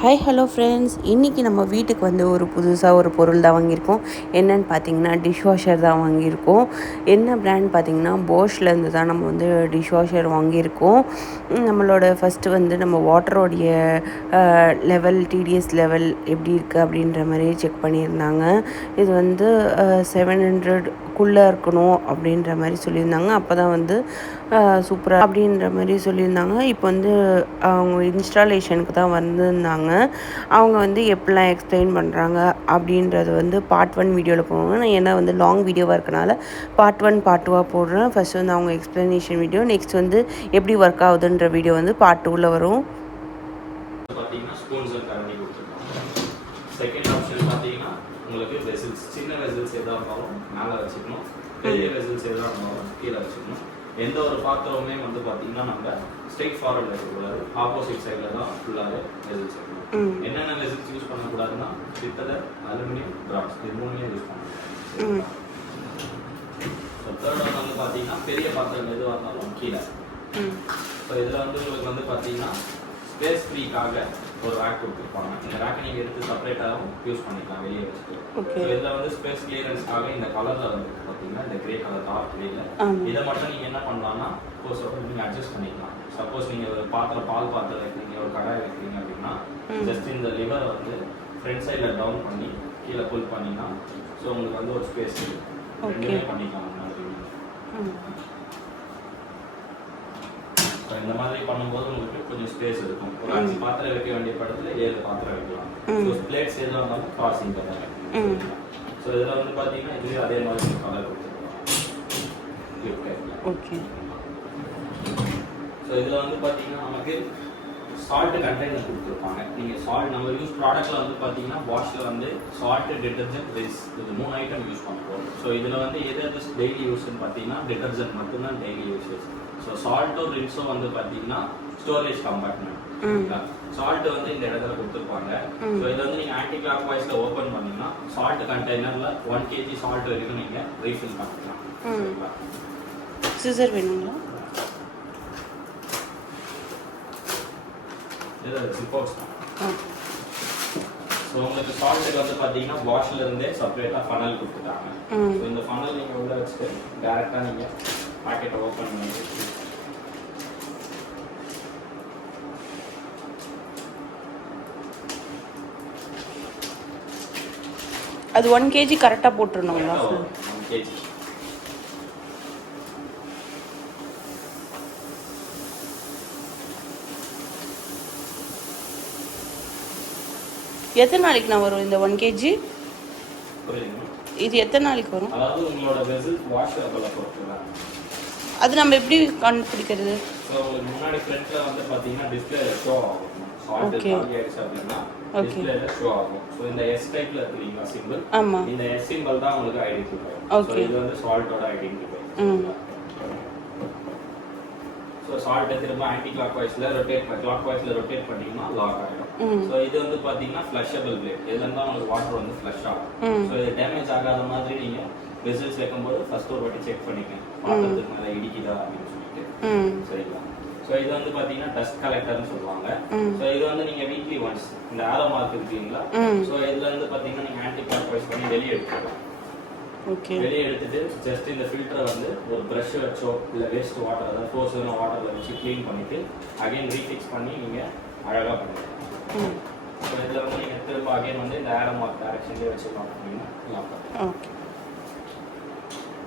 Hi hello friends, இன்றைக்கி நம்ம வீட்டுக்கு வந்து ஒரு புதுசாக ஒரு பொருள் தான் வாங்கியிருக்கோம். என்னென்னு பார்த்தீங்கன்னா டிஷ் வாஷர் தான் வாங்கியிருக்கோம். என்ன பிராண்ட் பார்த்தீங்கன்னா போஷ்லேருந்து தான் நம்ம வந்து டிஷ் வாஷர் வாங்கியிருக்கோம். நம்மளோட ஃபஸ்ட்டு வந்து நம்ம வாட்டரோடைய லெவல் டிடிஎஸ் லெவல் எப்படி இருக்குது அப்படின்ற மாதிரி செக் பண்ணியிருந்தாங்க. இது வந்து 700க்குள்ளே இருக்கணும் அப்படின்ற மாதிரி சொல்லியிருந்தாங்க. அப்போ தான் வந்து சூப்பராக அப்படின்ற மாதிரி சொல்லியிருந்தாங்க. இப்போ வந்து அவங்க இன்ஸ்டாலேஷனுக்கு தான் வந்திருந்தாங்க. அவங்க வந்து எப்படிலாம் எக்ஸ்பிளைன் பண்ணுறாங்க அப்படின்றது வந்து பார்ட் 1 வீடியோவில் போடுவாங்க. நான் ஏன்னா வந்து லாங் வீடியோவாக இருக்கனால பார்ட் 1 பார்ட் 2 போடுறேன். ஃபஸ்ட் வந்து அவங்க எக்ஸ்ப்ளனேஷன் வீடியோ, நெக்ஸ்ட் வந்து எப்படி ஒர்க் ஆகுதுன்ற வீடியோ வந்து பார்ட் 2வில் வரும். பார்த்தீங்கன்னா ஸ்பூன்ஸ் அண்ட் கரண்டி கொடுத்துருக்காங்க. செகண்ட் ஆப்ஷன் பார்த்தீங்கன்னா உங்களுக்கு வெசல்ஸ், சின்ன வெசல்ஸ் எதாக இருந்தாலும் மேலே வச்சுக்கணும், பெரிய வெசல்ஸ் எதாக இருந்தாலும் கீழே வச்சுக்கணும். எந்த ஒரு பாத்திரமுமே வந்து பார்த்தீங்கன்னா நம்ம ஸ்ட்ரெயிட் ஃபார்வர்டில் இருக்கக்கூடாது, ஆப்போசிட் சைடில் தான் ஃபுல்லாகவே வெசல்ஸ் இருக்கணும். என்னென்ன வெசல்ஸ் யூஸ் பண்ணக்கூடாதுன்னா பித்தளை, அலுமினியம், பிரான்ஸ், இது மூணுமே யூஸ் பண்ணணும். தேர்ட் ஒன் வந்து பார்த்தீங்கன்னா பெரிய பாத்திரம் எதுவாக இருந்தாலும் கீழே. ஸோ இதில் வந்து உங்களுக்கு வந்து பார்த்தீங்கன்னா ஸ்பேஸ் ஃப்ரீக்காக ஒரு ரேக் கொடுத்துருப்பாங்க. இந்த ரேக்கை நீங்கள் எடுத்து செப்பரேட்டாகவும் யூஸ் பண்ணிக்கலாம் வெளியே வச்சுட்டு. ஸோ இதில் வந்து ஸ்பேஸ் கிளியரன்ஸ்க்காக இந்த கலரில் வந்து பார்த்தீங்கன்னா இந்த கிரே கலர் டார்க் கிரேல இதை மட்டும் நீங்கள் என்ன பண்ணலாம்னா நீங்கள் அட்ஜஸ்ட் பண்ணிக்கலாம். சப்போஸ் நீங்கள் ஒரு பாத்திரம், பால் பாத்திரம் வைக்கிறீங்க, ஒரு கடாய் வைக்கிறீங்க அப்படின்னா ஜஸ்ட் இந்த லிவரை வந்து ஃப்ரண்ட் சைடில் டவுன் பண்ணி கீழே புல் பண்ணிங்கன்னா ஸோ உங்களுக்கு வந்து ஒரு ஸ்பேஸ் ரெண்டுமே பண்ணிக்கலாம். இந்த மாதிரி பண்ணும்போது உங்களுக்கு கொஞ்சம் ஸ்பேஸ் இருக்கும். ஒரு 5 பாத்திரம் வைக்க வேண்டிய படத்துல 7 பாத்திரம் வைக்கலாம். ஸோ பிளேட்ஸ் எதுவும் இருந்தாலும் கிராசிங் தான். ஸோ இதில் வந்து பார்த்தீங்கன்னா இதுலேயும் அதே மாதிரி கலர் கொடுத்துருக்கோம். ஓகே. ஸோ இதில் வந்து பார்த்தீங்கன்னா நமக்கு சால்ட் கண்டெய்னர் கொடுத்துருப்பாங்க. நீங்கள் சால்ட் நம்ம யூஸ் ப்ராடக்ட்டில் வந்து பார்த்தீங்கன்னா வாஷில் வந்து சால்ட்டு, டிட்டர்ஜென்ட், ரின்ஸ் இது 3 ஐட்டம் யூஸ் பண்ணுறோம். ஸோ இதில் வந்து எது டெய்லி யூஸ்ன்னு பார்த்தீங்கன்னா டிட்டர்ஜென்ட் மட்டும்தான் டெய்லி யூஸஸ். ஸோ சால்ட்டும் ரின்ஸும் வந்து பார்த்தீங்கன்னா ஸ்டோரேஜ் கம்பார்ட்மெண்ட். சால்ட் வந்து இந்த இடத்துல கொடுத்துருப்பாங்க. ஸோ இதை வந்து நீங்கள் ஆன்டி கிளாக் வைஸில் ஓப்பன் பண்ணீங்கன்னா சால்ட் கண்டெய்னரில் 1 kg சால்ட் வரைக்கும் நீங்கள் ரீஃபில் பண்ணிக்கலாம். சிசர் வேணுங்களா? ஸோ உங்களுக்கு சால்ட்டுக்கு வந்து பார்த்தீங்கன்னா வாஷ்ல இருந்தே செப்பரேட்டாக ஃபனல் கொடுத்துட்டாங்க. ஸோ இந்த ஃபனல் நீங்கள் உள்ள வச்சுட்டு டேரெக்டாக நீங்கள் பாக்கெட்டை ஓப்பன் பண்ணி அது 1 kg கரெக்டாக போட்டுருணுங்களா? 1 kg. எத்தனை நாளைக்கு நான் வரும் இந்த 1 kg? இது எத்தனை நாளைக்கு வரும்? அதாவது உங்களோட வெசல் வாஷபிளா போட்டுருக்காங்க. அது நம்ம எப்படி கண்டுபிடிக்கிறது? சோ உங்களுக்கு முன்னாடி ஃப்ரண்ட்ல வந்து பாத்தீங்கன்னா டிஸ்ப்ளேல ஷோ ஆகும். சால்ட் காலி ஆயிடுச்சு அப்படினா டிஸ்ப்ளேல ஷோ ஆகும். சோ இந்த எஸ் டைப்ல இருக்குங்க சிம்பிள். ஆமா. இந்த எஸ் சிம்பிள் தான் உங்களுக்கு ஐடென்டிஃபை. சோ இது வந்து சால்ட்டோட ஐடென்டிஃபை. ஸோ சால்ட்டை திரும்ப ஆன்டி கிளாக் வைஸில் கிளாக் வைஸில் ரொட்டேட் பண்ணிங்கன்னா லாக் ஆகிடும். ஸோ இது வந்து பார்த்தீங்கன்னா ஃப்ளஷபிள் பிளேட். இதுல இருந்தால் உங்களுக்கு வாட்டர் வந்து ஃப்ளஷ் ஆகும். ஸோ இது டேமேஜ் ஆகாத மாதிரி நீங்கள் வெசல்ஸ் வைக்கும்போது ஃபர்ஸ்ட் ஒரு வாட்டி செக் பண்ணிக்கங்க, பாத்திரத்துக்கு மேலே இடிக்குதா அப்படின்னு சொல்லிட்டு. சரிங்களா? ஸோ இது வந்து பார்த்தீங்கன்னா டஸ்ட் கலெக்டர்னு சொல்லுவாங்க. ஸோ இது வந்து நீங்கள் வீக்லி ஒன்ஸ் இந்த ஆரோ மார்க் இருக்கீங்களா, ஸோ இதுல இருந்து பார்த்தீங்கன்னா நீங்கள் ஆன்டி கிளாக் வைஸ் பண்ணி வெளியே எடுத்துக்கலாம். வெளியே எடுத்துட்டு ஜஸ்ட் இந்த ஃபில்டரை வந்து ஒரு ப்ரஷ் வச்சோ இல்லை வேஸ்ட் வாட்டர், அதாவது ஃப்ரோசன் வாட்டரில் வச்சு க்ளீன் பண்ணிட்டு அகைன் ரீஃபிக்ஸ் பண்ணி நீங்கள் அழகாக பண்ணிக்கலாம். ஸோ இதில் வந்து நீங்கள் திரும்ப அகைன் வந்து இந்த ஆரோ மார்க் டைரக்ஷன்லேயே வச்சு லாக் பண்ணிங்கன்னா லாக் பண்ணுங்க.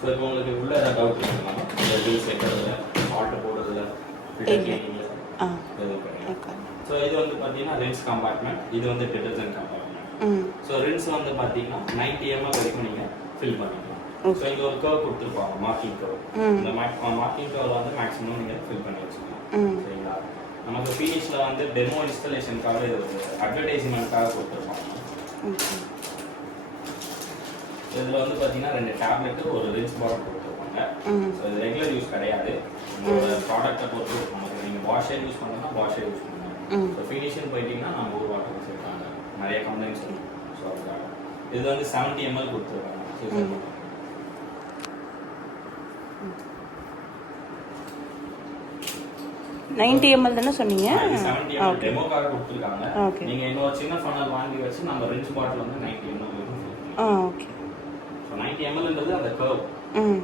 ஸோ இப்போ உங்களுக்கு உள்ள ஏதாவது டவுட் இருக்குங்களா? இந்த வீல்ஸ் வைக்கிறதுல, சால்ட் போடுறதுல, ஃபில்டர் கிளீனிங்கில் எதுவும் கிடையாது. ஸோ இது வந்து பார்த்தீங்கன்னா ரின்ஸ் கம்பார்ட்மெண்ட், இது வந்து டிட்டர்ஜென்ட் கம்பார்ட்மெண்ட். ஸோ ரின்ஸ் வந்து பார்த்தீங்கன்னா 90 ml வரைக்கும் நீங்கள் ஃபில் பண்ணிக்கலாம். ஸோ இங்கே ஒரு கர்வ் கொடுத்துருப்பாங்க, மார்க்கிங் கர்வ். இந்த மார்க்கிங் கர்வ் வந்து மேக்ஸிமம் நீங்கள் ஃபில் பண்ணி வச்சுக்கலாம். சரிங்களா? நமக்கு ஃபீனிஷில் வந்து டெமோ இன்ஸ்டாலேஷனுக்காக இது ஒரு அட்வர்டைஸ்மெண்ட்காக கொடுத்துருப்பாங்க. இதில் வந்து பார்த்தீங்கன்னா 2 டேப்லெட்டு, ஒரு ரின்ஸ் பாட்டில் கொடுத்துருப்பாங்க. ஸோ இது ரெகுலர் யூஸ் கிடையாது. உங்களோட ப்ராடக்ட்டை பொறுத்து நமக்கு நீங்கள் வாஷே யூஸ் பண்ணணும்னா வாஷே யூஸ் பண்ணுங்க. ஸோ ஃபினிஷிங் போயிட்டீங்கன்னா நம்ம ஒரு வாட்டர் வச்சுருக்காங்க, நிறைய கம்ப்ளைண்ட்ஸ் இருக்குது. ஸோ அதுக்காக இது வந்து 70 ml கொடுத்துருக்காங்க. 90 ml தானே சொன்னீங்க? 70 ml டெமோக்காக கொடுத்துருக்காங்க. ஓகே. நீங்கள் இன்னொரு சின்ன ஃபனல் வாங்கி வச்சு நம்ம ரின்ஸ் பாட்டில் வந்து 90 ml ஓகே. ஸோ 90 mlன்றது அந்த கர்வ்,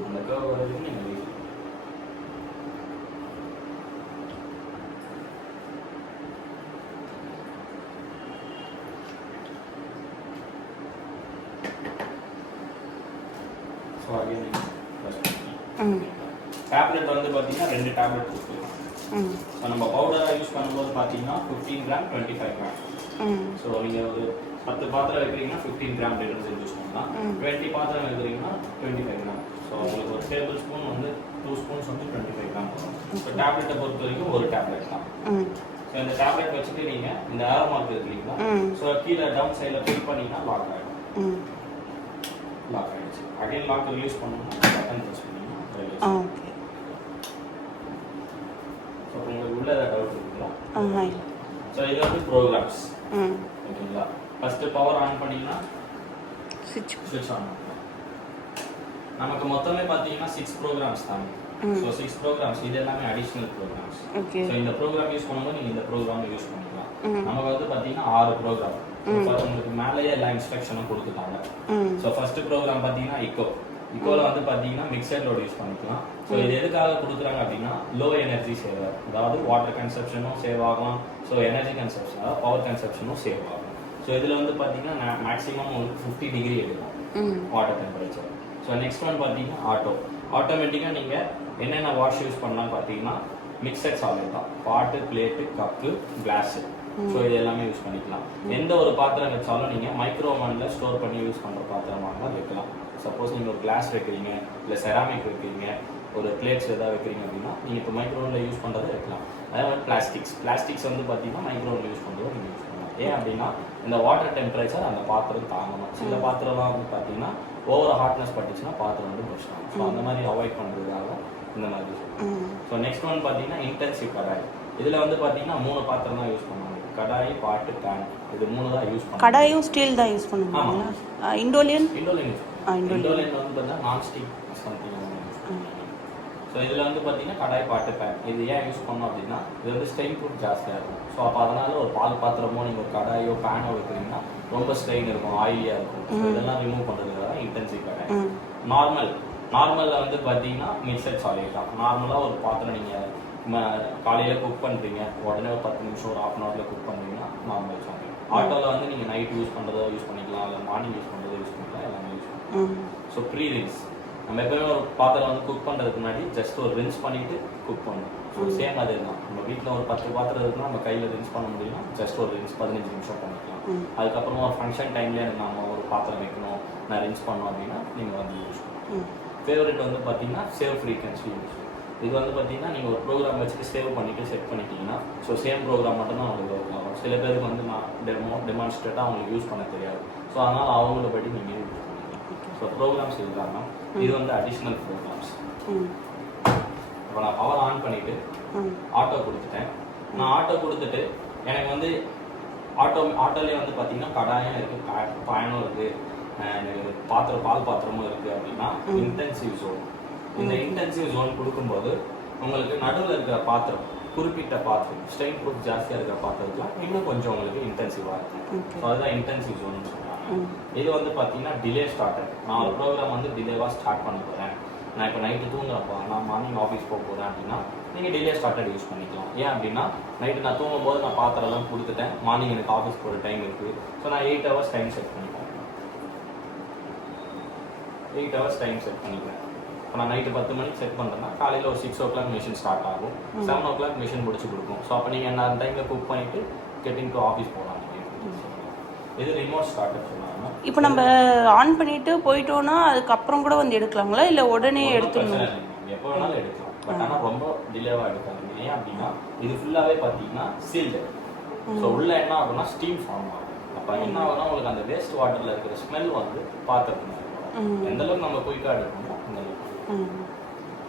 அந்த கர்வ் வரைக்கும் நீங்கள் யூஸ் ஸோ அகைன் டேப்லெட் வந்து பார்த்தீங்கன்னா 2 டேப்லெட் கொடுத்துருக்கோம். ஸோ நம்ம பவுடராக யூஸ் பண்ணும்போது பார்த்தீங்கன்னா 15 கிராம் 25 கிராம். ஸோ நீங்கள் ஒரு 10 பாத்திரம் வைக்கிறீங்கன்னா 15 கிராம் டிடர்ஜென்ட் யூஸ் பண்ணலாம். 20 பாத்திரம் வைக்கிறீங்கன்னா 25 கிராம். ஸோ உங்களுக்கு ஒரு டேபிள் ஸ்பூன் வந்து 2 ஸ்பூன்ஸ் வந்து 25 கிராம் வரும். ஸோ டேப்லெட்டை பொறுத்த வரைக்கும் ஒரு டேப்லெட் தான். ஸோ இந்த டேப்லெட் வச்சுட்டு நீங்கள் இந்த ஏரோ மார்க் இருக்கிறீங்களா, ஸோ கீழே டவுன் சைடில் ஃபில் பண்ணிங்கன்னா லாக் ஆகிடும். லாக் ஆகிடுச்சு. அகைன் லாக் ரிலீஸ் பண்ணணும்னா பட்டன் ப்ரெஸ் பண்ணிங்கன்னா ரிலீஸ். ஓகே. ஸோ உங்களுக்கு உள்ள ஏதாவது டவுட் இருக்குங்களா? ஸோ இது வந்து ப்ரோக்ராம்ஸ். ஓகேங்களா? ஃபர்ஸ்ட் பவர் ஆன் பண்ணீங்கன்னா ஸ்விட்ச் ஆன் பண்ணுங்க. நமக்கு மொத்தமே பார்த்தீங்கன்னா 6 ப்ரோக்ராம்ஸ் தாங்க. ஸோ 6 ப்ரோக்ராம்ஸ், இது எல்லாமே அடிஷ்னல் ப்ரோக்ராம்ஸ். ஸோ இந்த ப்ரோக்ராம் யூஸ் பண்ணும்போது நீங்கள் இந்த ப்ரோக்ராம் யூஸ் பண்ணிக்கலாம். நமக்கு வந்து பார்த்தீங்கன்னா 6 ப்ரோக்ராம். உங்களுக்கு மேலேயே எல்லா இன்ஸ்ட்ரக்ஷனும் கொடுத்துட்டாங்க. ஸோ ஃபர்ஸ்ட் ப்ரோக்ராம் பார்த்தீங்கன்னா இக்கோவில் வந்து பார்த்தீங்கன்னா மிக்சர் லோட் யூஸ் பண்ணிக்கலாம். ஸோ இது எதுக்காக கொடுக்குறாங்க அப்படின்னா லோ எனர்ஜி சேவர், அதாவது வாட்டர் கன்சப்ஷனும் சேவ் ஆகலாம். ஸோ எனர்ஜி கன்சப்ஷன், அதாவது பவர் கன்சப்ஷனும் சேவ் ஆகும். ஸோ இதில் வந்து பார்த்தீங்கன்னா மேக்ஸிமம் உங்களுக்கு 50 டிகிரி எடுக்கும் water temperature. So next one பார்த்தீங்கன்னா ஆட்டோமேட்டிக்காக நீங்கள் என்னென்ன வாஷ் யூஸ் பண்ணலாம் பார்த்தீங்கன்னா மிக்சட் சாலிட் தான். பாட்டு, பிளேட்டு, கப்பு, கிளாஸு. ஸோ இது எல்லாமே யூஸ் பண்ணிக்கலாம். எந்த ஒரு பாத்திரம் வச்சாலும் நீங்கள் மைக்ரோவனில் ஸ்டோர் பண்ணி யூஸ் பண்ணுற பாத்திரமாக வைக்கலாம். சப்போஸ் நீங்கள் ஒரு கிளாஸ் வைக்கிறீங்க, இல்லை செராமிக் வைக்கிறீங்க, ஒரு பிளேட்ஸ் எதாவது வைக்கிறீங்க அப்படின்னா நீங்கள் இப்போ மைக்ரோவனில் யூஸ் பண்ணுறதை வைக்கலாம். அதே மாதிரி பிளாஸ்டிக்ஸ் வந்து பார்த்தீங்கன்னா மைக்ரோவனில் யூஸ் பண்ணுறதை நீங்கள் யூஸ் பண்ணலாம். ஏன் அப்படின்னா இந்த வாட்டர் டெம்பரேச்சர் அந்த பாத்திரம் தாங்கணும். சில பாத்திரம்லாம் வந்து பார்த்தீங்கன்னா ஓவர் ஹாட்னஸ் பட்டுச்சுன்னா பாத்திரம் வந்து பஸ்ட் ஆகும். ஸோ அந்த மாதிரி அவாய்ட் பண்ணுறதுக்காக இந்த மாதிரி. ஸோ நெக்ஸ்ட் ஒன் பார்த்தீங்கன்னா இன்டென்சிவ் கடாய். இதில் வந்து பார்த்தீங்கன்னா 3 பாத்திரம் தான் யூஸ் பண்ணுவாங்க. கடாய், பாட்டு, பேன், இது 3 தான் யூஸ் பண்ணுவாங்க. கடாயும் ஸ்டீல் தான் யூஸ் பண்ணுவாங்க. இண்டோலியன் யூஸ் இண்டோலியன் வந்து பார்த்தீங்கன்னா நான்ஸ்டிக் சம்திங். ஸோ இதில் வந்து பார்த்தீங்கன்னா கடாய், பாட்டு, பேன் இது ஏன் யூஸ் பண்ணோம் அப்படின்னா இது வந்து ஸ்ட்ரெயின் ப்ரூஃப் ஜாஸ்தியாக இருக்கும். ஸோ அப்போ அதனால ஒரு பால் பாத்திரமோ நீங்கள் ஒரு கடாயோ பேனோ வைக்கிறீங்கன்னா ரொம்ப ஸ்ட்ரெயின் இருக்கும், ஆயிலியாக இருக்கும். ஸோ இதெல்லாம் ரிமூவ் பண்ணுறதுக்காக இன்டென்சிவ் கடாய். நார்மலில் வந்து பார்த்தீங்கன்னா மிக்சட் சாலிட் தான். நார்மலாக ஒரு பாத்திரம் நீங்கள் காலையில் குக் பண்ணுறீங்க, உடனே ஒரு 10 நிமிஷம் ஒரு ½ ஹவரில் குக் பண்ணுறீங்கன்னா நார்மல் சாலிட். ஆட்டோவில் வந்து நீங்கள் நைட் யூஸ் பண்ணுறதோ யூஸ் பண்ணிக்கலாம், இல்லை மார்னிங் யூஸ் பண்ணுறதோ யூஸ் பண்ணிக்கலாம், எல்லாமே யூஸ் பண்ணிக்கலாம். ஸோ ப்ரீ ரின்ஸ், நம்ம எப்பவுமே ஒரு பாத்திரம் வந்து குக் பண்ணுறதுக்கு முன்னாடி ஜஸ்ட் ஒரு ரின்ஸ் பண்ணிவிட்டு குக் பண்ணணும். ஸோ சேம் அதே தான். நம்ம வீட்டில் ஒரு 10 பாத்திரம் இருக்குன்னா நம்ம கையில் ரின்ஸ் பண்ண முடியும்னா ஜஸ்ட் ஒரு ரின்ஸ் 15 நிமிஷம் பண்ணிக்கலாம். அதுக்கப்புறமா ஒரு ஃபங்க்ஷன் டைம்லேயே நம்ம ஒரு பாத்திரம் வைக்கணும், நான் ரின்ஸ் பண்ணோம் அப்படின்னா நீங்கள் வந்து யூஸ் பண்ணணும். ஃபேவரட் வந்து பார்த்தீங்கன்னா சேவ் ஃப்ரீக்வன்சி யூஸ். இது வந்து பார்த்தீங்கன்னா நீங்கள் ஒரு ப்ரோக்ராம் வச்சுட்டு சேவ் பண்ணிவிட்டு செட் பண்ணிட்டீங்கன்னா ஸோ சேம் ப்ரோக்ராம் மட்டும்தான் அவங்களுக்கு ஒர்க் ஆகும். சில பேருக்கு வந்து டெமான்ஸ்ட்ரேட்டாக அவங்களுக்கு யூஸ் பண்ண தெரியாது. ஸோ அதனால் அவங்கள படி நீங்கள் யூஸ் பண்ணிக்கலாம். ஸோ ப்ரோக்ராம்ஸ் இதுதான். இது வந்து அடிஷ்னல் ப்ரோக்ராம்ஸ். இப்போ நான் பவர் ஆன் பண்ணிவிட்டு ஆட்டோ கொடுத்துட்டேன். நான் ஆட்டோ கொடுத்துட்டு எனக்கு வந்து ஆட்டோலேயே வந்து பார்த்தீங்கன்னா கடாயம் இருக்குது, பயனும் இருக்குது, பால் பாத்திரமும் இருக்குது அப்படின்னா இன்டென்சிவ் ஜோன். இந்த இன்டென்சிவ் ஜோன் கொடுக்கும்போது உங்களுக்கு நடுவில் இருக்கிற பாத்திரம், குறிப்பிட்ட பாத்திரம் ஸ்ட்ரெயின் ப்ரூஃப் ஜாஸ்தியாக இருக்கிற பாத்திரத்துலாம் இன்னும் கொஞ்சம் உங்களுக்கு இன்டென்சிவாக இருக்கும். ஸோ அதுதான் இன்டென்சிவ் ஜோன்னு சொல்கிறாங்க. இது வந்து பார்த்தீங்கன்னா டிலே ஸ்டார்டர். நான் ஒரு ப்ரோக்ராம் வந்து டிலேவாக ஸ்டார்ட் பண்ண போகிறேன், நான் இப்போ நைட்டு தூங்குறப்போ நான் மார்னிங் ஆஃபீஸ் போக போகிறேன் அப்படின்னா நீங்கள் டிலே ஸ்டார்டர் யூஸ் பண்ணிக்கலாம். ஏன் அப்படின்னா நைட்டு நான் தூங்கும்போது நான் பாத்திரம்லாம் கொடுத்துட்டேன், மார்னிங் எனக்கு ஆஃபீஸ் போகிற டைம் இருக்குது. ஸோ நான் 8 ஹவர்ஸ் டைம் செட் பண்ணிப்பேன். 8 ஹவர்ஸ் டைம் செட் பண்ணிப்பேன். இப்போ நான் நைட்டு 10 மணிக்கு செட் பண்ணுறேன்னா காலையில் ஒரு 6 o'clock மிஷின் ஸ்டார்ட் ஆகும், 7 o'clock மிஷின் முடிச்சு கொடுக்கும். ஸோ அப்போ நீங்கள் என்ன டைமில் குக் பண்ணிவிட்டு கெட்டிங் டு ஆஃபீஸ் போகலாம். இது ரிமோட் ஸ்டார்டர் சொன்னாங்க. இப்போ நம்ம ஆன் பண்ணிட்டு போயிட்டோம்னா அதுக்கப்புறம் கூட வந்து எடுக்கலாங்களா, இல்லை உடனே எடுத்துக்கணும்? எப்போ வேணாலும் எடுக்கலாம், பட் ஆனால் ரொம்ப டிலேவாக எடுக்காதுங்க. ஏன் அப்படின்னா இது ஃபுல்லாகவே பார்த்தீங்கன்னா சீல்டு. ஸோ உள்ள என்ன ஆகும்னா ஸ்டீம் ஃபார்ம் ஆகும். அப்போ என்ன ஆகும்னா உங்களுக்கு அந்த வேஸ்ட் வாட்டரில் இருக்கிற ஸ்மெல் வந்து பார்த்துருக்கணும். எந்த அளவுக்கு நம்ம குயிக்காக எடுக்கணுமோ அந்த அளவுக்கு.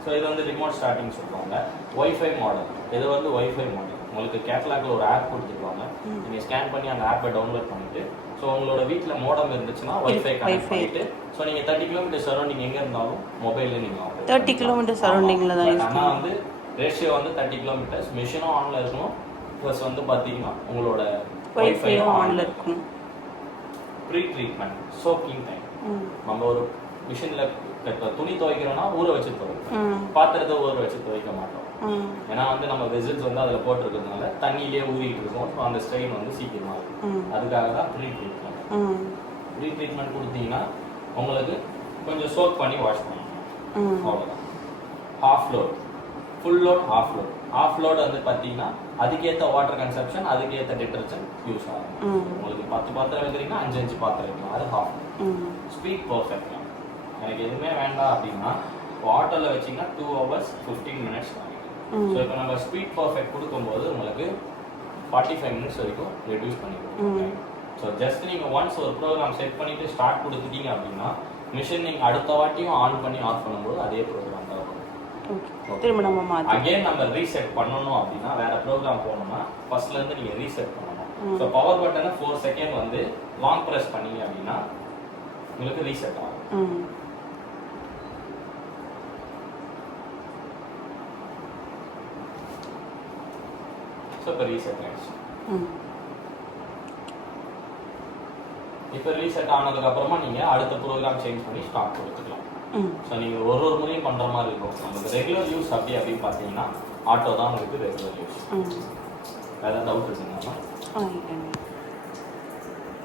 ஸோ இது வந்து ரிமோட் ஸ்டார்டிங் சொல்லுவாங்க. ஒய்ஃபை மாடல், இது வந்து ஒய்ஃபை மாடல். உங்களுக்கு கேட்லாக்ல ஒரு ஆப் கொடுத்துருவாங்க, நீங்கள் ஸ்கேன் பண்ணி அந்த ஆப்பை டவுன்லோட் பண்ணிட்டு ஸோ உங்களோட வீட்டில் மோடம் இருந்துச்சுன்னா ஒய்ஃபை கனெக்ட் பண்ணிட்டு ஸோ நீங்கள் 30 கிலோமீட்டர் சரௌண்டிங் எங்கே இருந்தாலும் மொபைலில் நீங்கள் 30 கிலோமீட்டர் சரௌண்டிங்கில் தான் யூஸ் ஆனால் வந்து ரேஷியோ வந்து 30 கிலோமீட்டர்ஸ். மிஷினும் ஆனில் இருக்கணும், ப்ளஸ் வந்து பார்த்தீங்கன்னா உங்களோட ஒய்ஃபையும் ஆனில் இருக்கும். Free treatment, soaking time. நம்ம ஒரு மிஷினில் துணி துவைக்கிறோம்னா ஊற வச்சு துவைக்கிறோம், பாத்திரத்தை ஊற வச்சு துவைக்க மாட்டோம். ஏன்னா வந்து நம்ம வெசில்ஸ் வந்து அதில் போட்டிருக்கிறதுனால தண்ணியிலேயே ஊறிட்டு இருக்கும். ஸோ அந்த ஸ்ட்ரெயின் வந்து சீக்கிரமாக இருக்கும். அதுக்காக தான் ப்ரீ ட்ரீட்மெண்ட். ப்ரீ ட்ரீட்மெண்ட் கொடுத்தீங்கன்னா உங்களுக்கு கொஞ்சம் சோக் பண்ணி வாஷ் பண்ணணும், அவ்வளோதான். Half load, full load, half load. Half load வந்து பார்த்தீங்கன்னா அதுக்கேற்ற வாட்டர் கன்சப்ஷன், அதுக்கேற்ற டிட்டர்ஜென்ட் யூஸ் ஆகும். உங்களுக்கு 10 பாத்திரம் வைக்கிறீங்கன்னா 5 பாத்திரம் வைக்கலாம், அது ஹாஃப். Speed perfect. எனக்கு எதுவுமே வேண்டாம் அப்படின்னா வாட்டரில் வச்சிங்கன்னா 2 hours 15 minutes தான். ஸோ இப்போ நம்ம ஸ்பீட் பர்ஃபெக்ட் கொடுக்கும்போது உங்களுக்கு 45 minutes வரைக்கும் ரெடியூஸ் பண்ணிடுவோம். ஸோ ஜஸ்ட் நீங்கள் ஒன்ஸ் ஒரு ப்ரோக்ராம் செட் பண்ணிவிட்டு ஸ்டார்ட் கொடுத்துட்டீங்க அப்படின்னா மிஷின் நீங்கள் அடுத்த வாட்டியும் ஆன் பண்ணி ஆஃப் பண்ணும்போது அதே ப்ரோக்ராம் தான் வரும். திரும்ப நம்ம அகைன் நம்ம ரீசெட் பண்ணணும் அப்படின்னா வேற ப்ரோக்ராம் போகணும்னா ஃபர்ஸ்ட்லேருந்து நீங்கள் ரீசெட் பண்ணணும். ஸோ பவர் பட்டனை 4 செகண்ட் வந்து லாங் ப்ரெஸ் பண்ணீங்க அப்படின்னா உங்களுக்கு ரீசெட் ஆகும். ஸோ இப்போ ரீசெட் ஆகிடுச்சு. இப்போ ரீசெட் ஆனதுக்கப்புறமா நீங்கள் அடுத்த ப்ரோக்ராம் சேஞ்ச் பண்ணி ஸ்டாப் கொடுத்துக்கலாம். ஸோ நீங்கள் ஒரு முறையும் பண்ணுற மாதிரி இருக்கும். உங்களுக்கு ரெகுலர் யூஸ் அப்படின்னு பார்த்தீங்கன்னா ஆட்டோ தான் உங்களுக்கு ரெகுலர் யூஸ். வேறு டவுட் இருக்குங்களா?